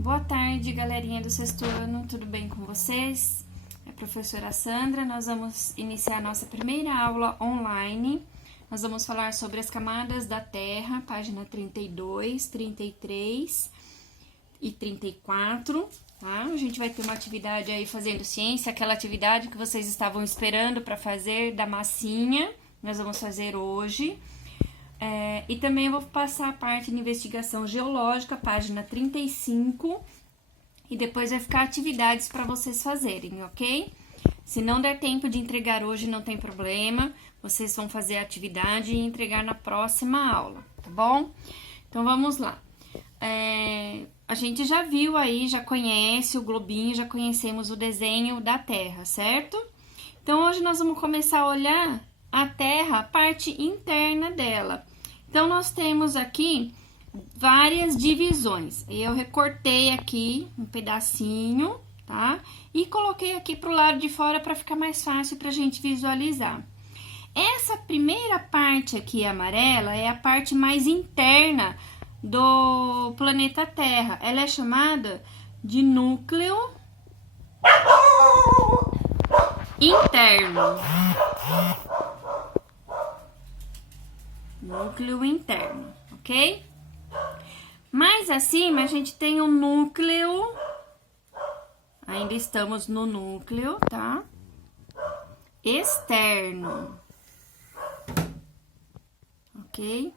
Boa tarde, galerinha do sexto ano, tudo bem com vocês? É a professora Sandra, nós vamos iniciar a nossa primeira aula online. Nós vamos falar sobre as camadas da Terra, página 32, 33 e 34, tá? A gente vai ter uma atividade aí fazendo ciência, aquela atividade que vocês estavam esperando para fazer da massinha, nós vamos fazer hoje. E também eu vou passar a parte de investigação geológica, página 35, e depois vai ficar atividades para vocês fazerem, ok? Se não der tempo de entregar hoje, não tem problema, vocês vão fazer a atividade e entregar na próxima aula, tá bom? Então, vamos lá. A gente já viu aí, já conhece o globinho, já conhecemos o desenho da Terra, certo? Então, hoje nós vamos começar a olhar a Terra, a parte interna dela. Então, nós temos aqui várias divisões. Eu recortei aqui um pedacinho, tá? E coloquei aqui pro lado de fora para ficar mais fácil pra gente visualizar. Essa primeira parte aqui amarela é a parte mais interna do planeta Terra. Ela é chamada de núcleo interno. Núcleo interno, ok? Mais acima, a gente tem o núcleo, ainda estamos no núcleo, tá? Externo, ok?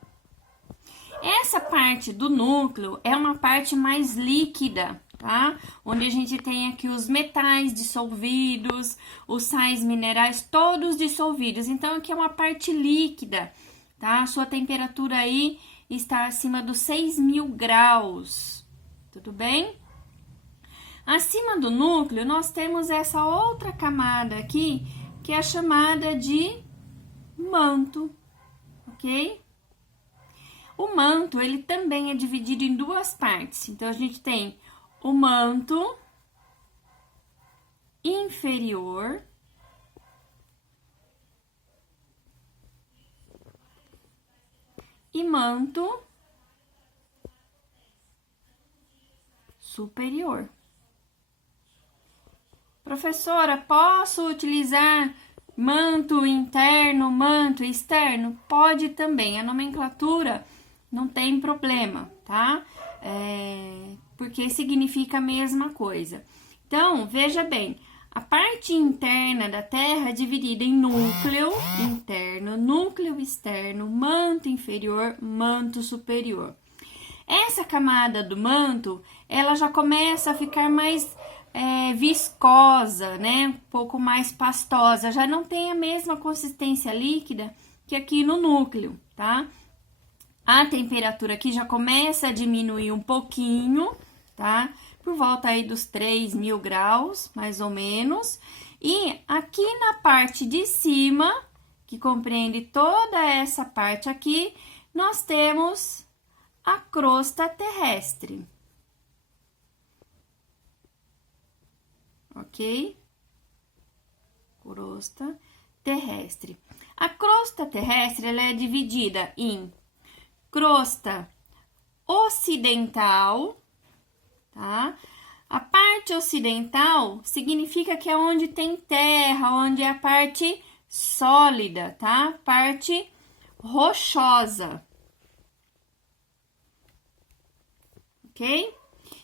Essa parte do núcleo é uma parte mais líquida, tá? Onde a gente tem aqui os metais dissolvidos, os sais minerais todos dissolvidos. Então, aqui é uma parte líquida, tá? A sua temperatura aí está acima dos 6.000 graus, tudo bem? Acima do núcleo, nós temos essa outra camada aqui, que é a chamada de manto, ok? O manto, ele também é dividido em duas partes. Então, a gente tem o manto inferior e manto superior. Professora, posso utilizar manto interno, manto externo? Pode também, a nomenclatura não tem problema, tá? Porque significa a mesma coisa. Então, veja bem, a parte interna da Terra é dividida em núcleo interno, núcleo externo, manto inferior, manto superior. Essa camada do manto, ela já começa a ficar mais viscosa, né? Um pouco mais pastosa, já não tem a mesma consistência líquida que aqui no núcleo, tá? A temperatura aqui já começa a diminuir um pouquinho, tá? Por volta aí dos 3.000 graus, mais ou menos. E aqui na parte de cima, que compreende toda essa parte aqui, nós temos a crosta terrestre. Ok? Crosta terrestre. A crosta terrestre, ela é dividida em crosta ocidental, tá? A parte ocidental significa que é onde tem terra, onde é a parte sólida, tá? Parte rochosa. Ok?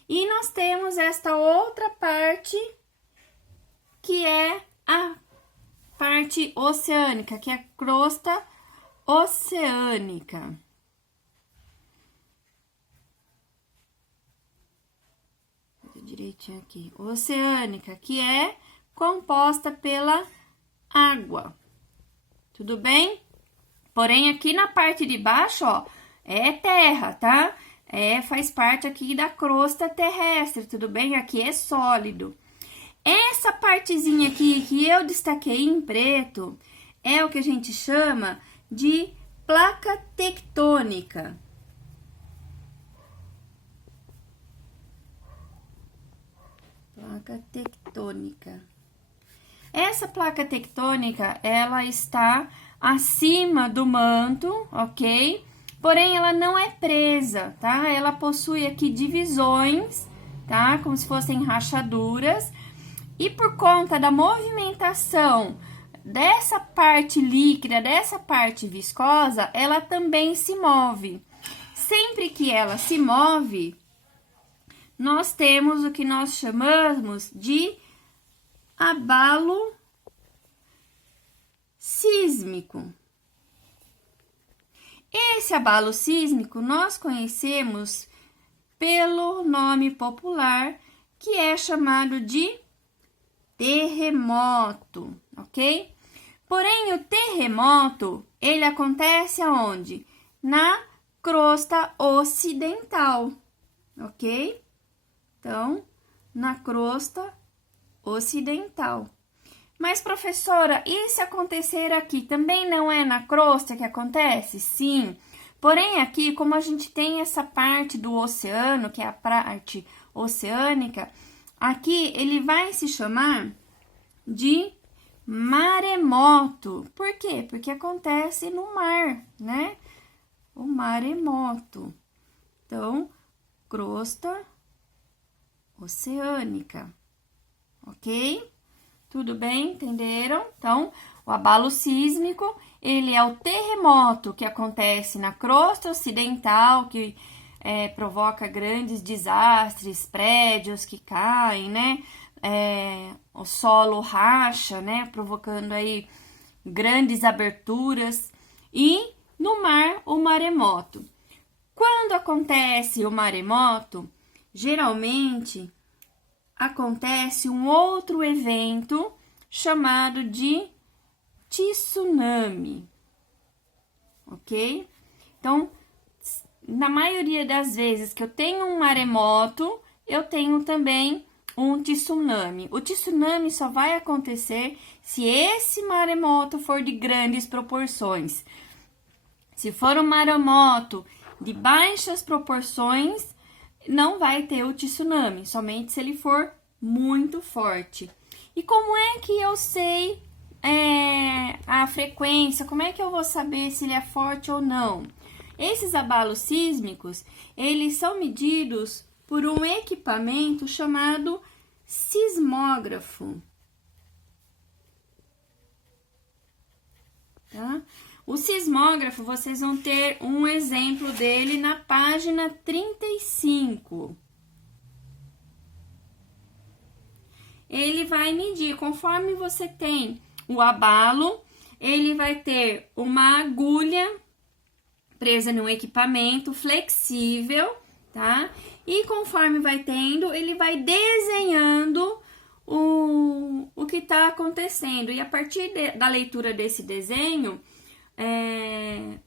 E nós temos esta outra parte, que é a parte oceânica, que é a crosta oceânica. Direitinho aqui, oceânica, que é composta pela água, tudo bem? Porém, aqui na parte de baixo, ó, é terra, tá? Faz parte aqui da crosta terrestre, tudo bem? Aqui é sólido. Essa partezinha aqui que eu destaquei em preto é o que a gente chama de placa tectônica. Placa tectônica. Essa placa tectônica, ela está acima do manto, ok? Porém, ela não é presa, tá? Ela possui aqui divisões tá? Como se fossem rachaduras. E por conta da movimentação dessa parte líquida, dessa parte viscosa, ela também se move. Sempre que ela se move, nós temos o que nós chamamos de abalo sísmico. Esse abalo sísmico nós conhecemos pelo nome popular, que é chamado de terremoto, ok? Porém, o terremoto, ele acontece aonde? Na crosta ocidental, ok? Então, na crosta ocidental. Mas, professora, e se acontecer aqui, também não é na crosta que acontece? Sim. Porém, aqui, como a gente tem essa parte do oceano, que é a parte oceânica, aqui ele vai se chamar de maremoto. Por quê? Porque acontece no mar, né? O maremoto. Então, crosta oceânica, ok? Tudo bem? Entenderam? Então, o abalo sísmico, ele é o terremoto que acontece na crosta ocidental, que provoca grandes desastres, prédios que caem, né? O solo racha, né? Provocando aí grandes aberturas. E no mar, o maremoto. Quando acontece o maremoto, geralmente acontece um outro evento chamado de tsunami, ok? Então, na maioria das vezes que eu tenho um maremoto, eu tenho também um tsunami. O tsunami só vai acontecer se esse maremoto for de grandes proporções. Se for um maremoto de baixas proporções, não vai ter o tsunami, somente se ele for muito forte. E como é que eu sei a frequência? Como é que eu vou saber se ele é forte ou não? Esses abalos sísmicos, eles são medidos por um equipamento chamado sismógrafo. Tá? O sismógrafo, vocês vão ter um exemplo dele na página 35. Ele vai medir, conforme você tem o abalo, ele vai ter uma agulha presa num equipamento flexível, tá? E conforme vai tendo, ele vai desenhando o que está acontecendo. E a partir da leitura desse desenho,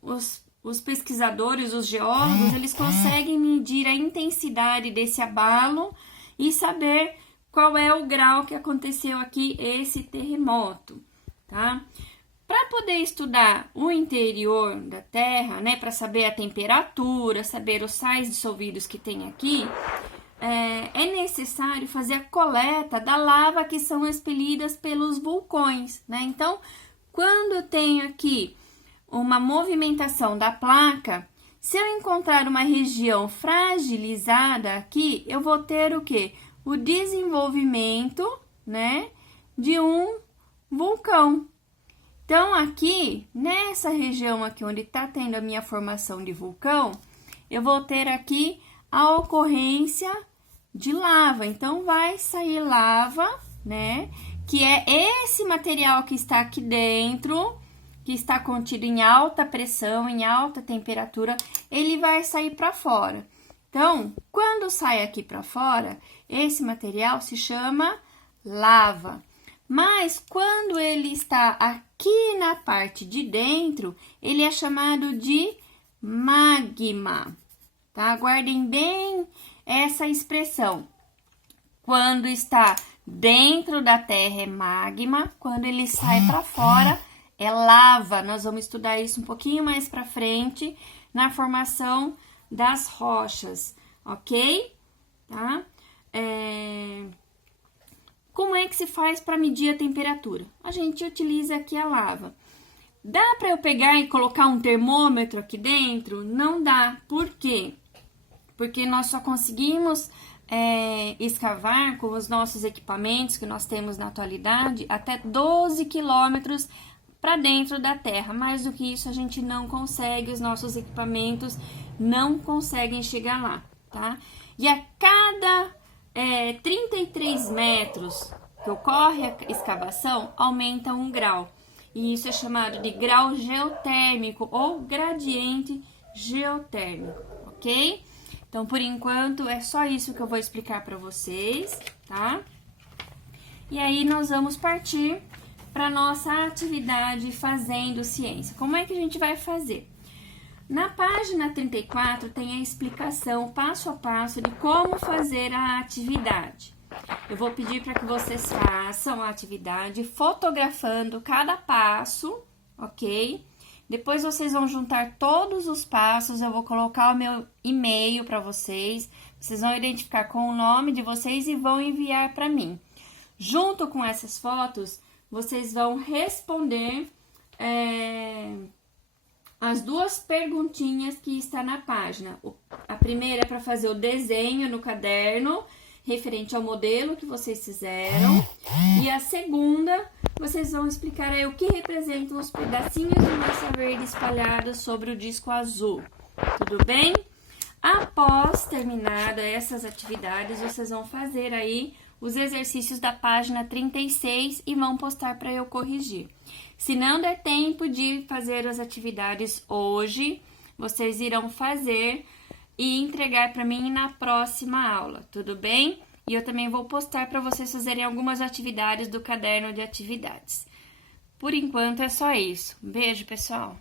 os pesquisadores, os geólogos, eles conseguem medir a intensidade desse abalo e saber qual é o grau que aconteceu aqui esse terremoto, tá? Para poder estudar o interior da Terra, né, para saber a temperatura, saber os sais dissolvidos que tem aqui, é necessário fazer a coleta da lava que são expelidas pelos vulcões, né? Então, quando eu tenho aqui uma movimentação da placa, se eu encontrar uma região fragilizada aqui, eu vou ter o quê? O desenvolvimento, né, de um vulcão. Então, aqui, nessa região aqui onde está tendo a minha formação de vulcão, eu vou ter aqui a ocorrência de lava. Então, vai sair lava, né, que é esse material que está aqui dentro, que está contido em alta pressão, em alta temperatura, ele vai sair para fora. Então, quando sai aqui para fora, esse material se chama lava. Mas quando ele está aqui na parte de dentro, ele é chamado de magma, tá? Guardem bem essa expressão. Quando está dentro da Terra é magma, quando ele sai para fora é lava. Nós vamos estudar isso um pouquinho mais para frente na formação das rochas, ok? Tá? Como é que se faz para medir a temperatura? A gente utiliza aqui a lava. Dá para eu pegar e colocar um termômetro aqui dentro? Não dá. Por quê? porque nós só conseguimos escavar com os nossos equipamentos que nós temos na atualidade até 12 quilômetros para dentro da terra. Mais do que isso a gente não consegue, os nossos equipamentos não conseguem chegar lá, tá? E a cada 33 metros que ocorre a escavação, aumenta 1 grau. E isso é chamado de grau geotérmico ou gradiente geotérmico, ok? Então, por enquanto, é só isso que eu vou explicar para vocês, tá? E aí, nós vamos partir para nossa atividade Fazendo Ciência. Como é que a gente vai fazer? Na página 34 tem a explicação passo a passo de como fazer a atividade. Eu vou pedir para que vocês façam a atividade fotografando cada passo, ok? Depois vocês vão juntar todos os passos, eu vou colocar o meu e-mail para vocês. Vocês vão identificar com o nome de vocês e vão enviar para mim. Junto com essas fotos, vocês vão responder as 2 perguntinhas que está na página. A primeira é para fazer o desenho no caderno, referente ao modelo que vocês fizeram. E a segunda, vocês vão explicar aí o que representam os pedacinhos de massa verde espalhados sobre o disco azul. Tudo bem? Após terminada essas atividades, vocês vão fazer aí os exercícios da página 36 e vão postar para eu corrigir. Se não der tempo de fazer as atividades hoje, vocês irão fazer e entregar para mim na próxima aula, tudo bem? E eu também vou postar para vocês fazerem algumas atividades do caderno de atividades. Por enquanto é só isso. Um beijo, pessoal!